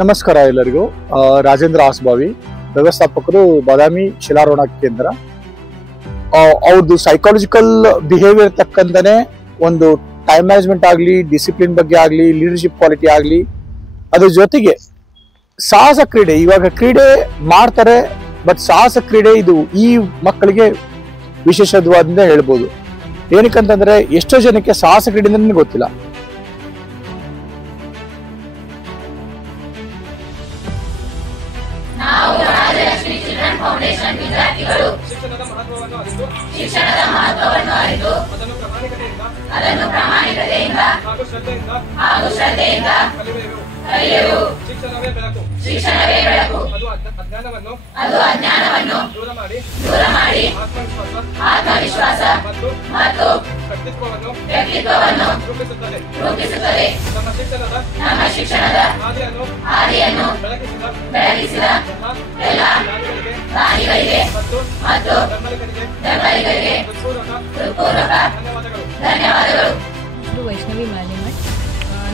ನಮಸ್ಕಾರ ಎಲ್ಲರಿಗೂ. ರಾಜೇಂದ್ರ ಆಸ್ಬಾವಿ, ವ್ಯವಸ್ಥಾಪಕರು ಬಾದಾಮಿ ಶಿಲಾರೋಹಣ ಕೇಂದ್ರ. ಅವ್ರದ್ದು ಸೈಕಾಲಜಿಕಲ್ ಬಿಹೇವಿಯರ್ ತಕ್ಕಂತಾನೆ ಒಂದು ಟೈಮ್ ಮ್ಯಾನೇಜ್ಮೆಂಟ್ ಆಗಲಿ, ಡಿಸಿಪ್ಲಿನ್ ಬಗ್ಗೆ ಆಗಲಿ, ಲೀಡರ್ಶಿಪ್ ಕ್ವಾಲಿಟಿ ಆಗಲಿ, ಅದ್ರ ಜೊತೆಗೆ ಸಾಹಸ ಕ್ರೀಡೆ. ಇವಾಗ ಕ್ರೀಡೆ ಮಾಡ್ತಾರೆ, ಬಟ್ ಸಾಹಸ ಕ್ರೀಡೆ ಇದು ಈ ಮಕ್ಕಳಿಗೆ ವಿಶೇಷವಾದಿಂದ ಹೇಳ್ಬೋದು. ಏನಕ್ಕಂತಂದ್ರೆ ಎಷ್ಟೋ ಜನಕ್ಕೆ ಸಾಹಸ ಕ್ರೀಡೆ ಅಂದ್ರೆ ಗೊತ್ತಿಲ್ಲ. ಶಿಕ್ಷಣದ ಮಹತ್ವವನ್ನು ಅರಿತು ಅದನ್ನು ಪ್ರಾಮಾಣಿಕತೆಯಿಂದ ಹಾಗೂ ಶ್ರದ್ಧೆಯಿಂದ ಕಲಿಯುವೆವು. ಶಿಕ್ಷಣವೇ ಬೆಳಕು. ಅದು ಅಜ್ಞಾನವನ್ನು ದೂರ ಮಾಡಿ ಆತ್ಮವಿಶ್ವಾಸ ಮತ್ತು ವ್ಯಕ್ತಿತ್ವವನ್ನು ರೂಪಿಸುತ್ತದೆ. ನಮ್ಮ ಶಿಕ್ಷಣದ ಹಾದಿಯನ್ನು ಬೆಳಗಿಸಿದ ಎಲ್ಲ ದಾನಿಗಳಿಗೆ ಮತ್ತು ಬೆಂಬಲಿಗರಿಗೆ ಹೃತ್ಪೂರ್ವಕ ಧನ್ಯವಾದಗಳು. ವೈಷ್ಣವಿ ಮಾಲಿಮಠ್.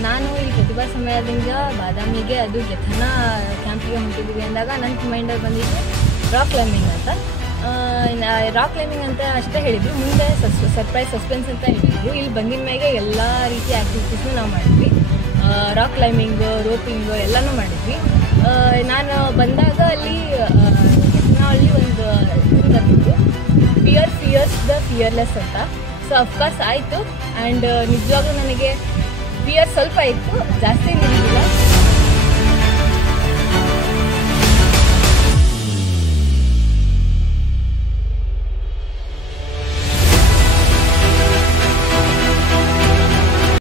ನಾನು ಈ ಪ್ರತಿಭಾ ಸಮಯದಿಂದ ಬಾದಾಮಿಗೆ ಅದು ಯಥನ ಕ್ಯಾಂಪಿಗೆ ಹೊಂಟಿದ್ದೀವಿ ಅಂದಾಗ ನನ್ನ ಮೈಂಡಲ್ಲಿ ಬಂದಿದ್ದು ರಾಕ್ ಕ್ಲೈಂಬಿಂಗ್ ಅಂತ. ರಾಕ್ ಕ್ಲೈಂಬಿಂಗ್ ಅಂತ ಅಷ್ಟೇ ಹೇಳಿದ್ರು, ಮುಂದೆ ಸರ್ಪ್ರೈಸ್ ಸಸ್ಪೆನ್ಸ್ ಅಂತ ಹೇಳಿದ್ರು. ಇಲ್ಲಿ ಬಂದಿದ ಮೇಲೆ ಎಲ್ಲ ರೀತಿಯ ಆ್ಯಕ್ಟಿವಿಟೀಸ್ನು ನಾವು ಮಾಡಿದ್ವಿ. ರಾಕ್ ಕ್ಲೈಂಬಿಂಗು, ರೋಪಿಂಗು ಎಲ್ಲನೂ ಮಾಡಿದ್ವಿ. ನಾನು ಬಂದಾಗ ಅಲ್ಲಿ ಒಂದು ಬಂದಿತ್ತು, ಫಿಯರ್ಸ್ ದ ಫಿಯರ್ಲೆಸ್ ಅಂತ. ಸೊ ಅಫ್ಕೋರ್ಸ್ ಆಯಿತು. ಆ್ಯಂಡ್ ನಿಜವಾಗ್ಲೂ ನನಗೆ ಫಿಯರ್ ಸ್ವಲ್ಪ ಇತ್ತು, ಜಾಸ್ತಿ ನಿಲ್ಲಿಲ್ಲ.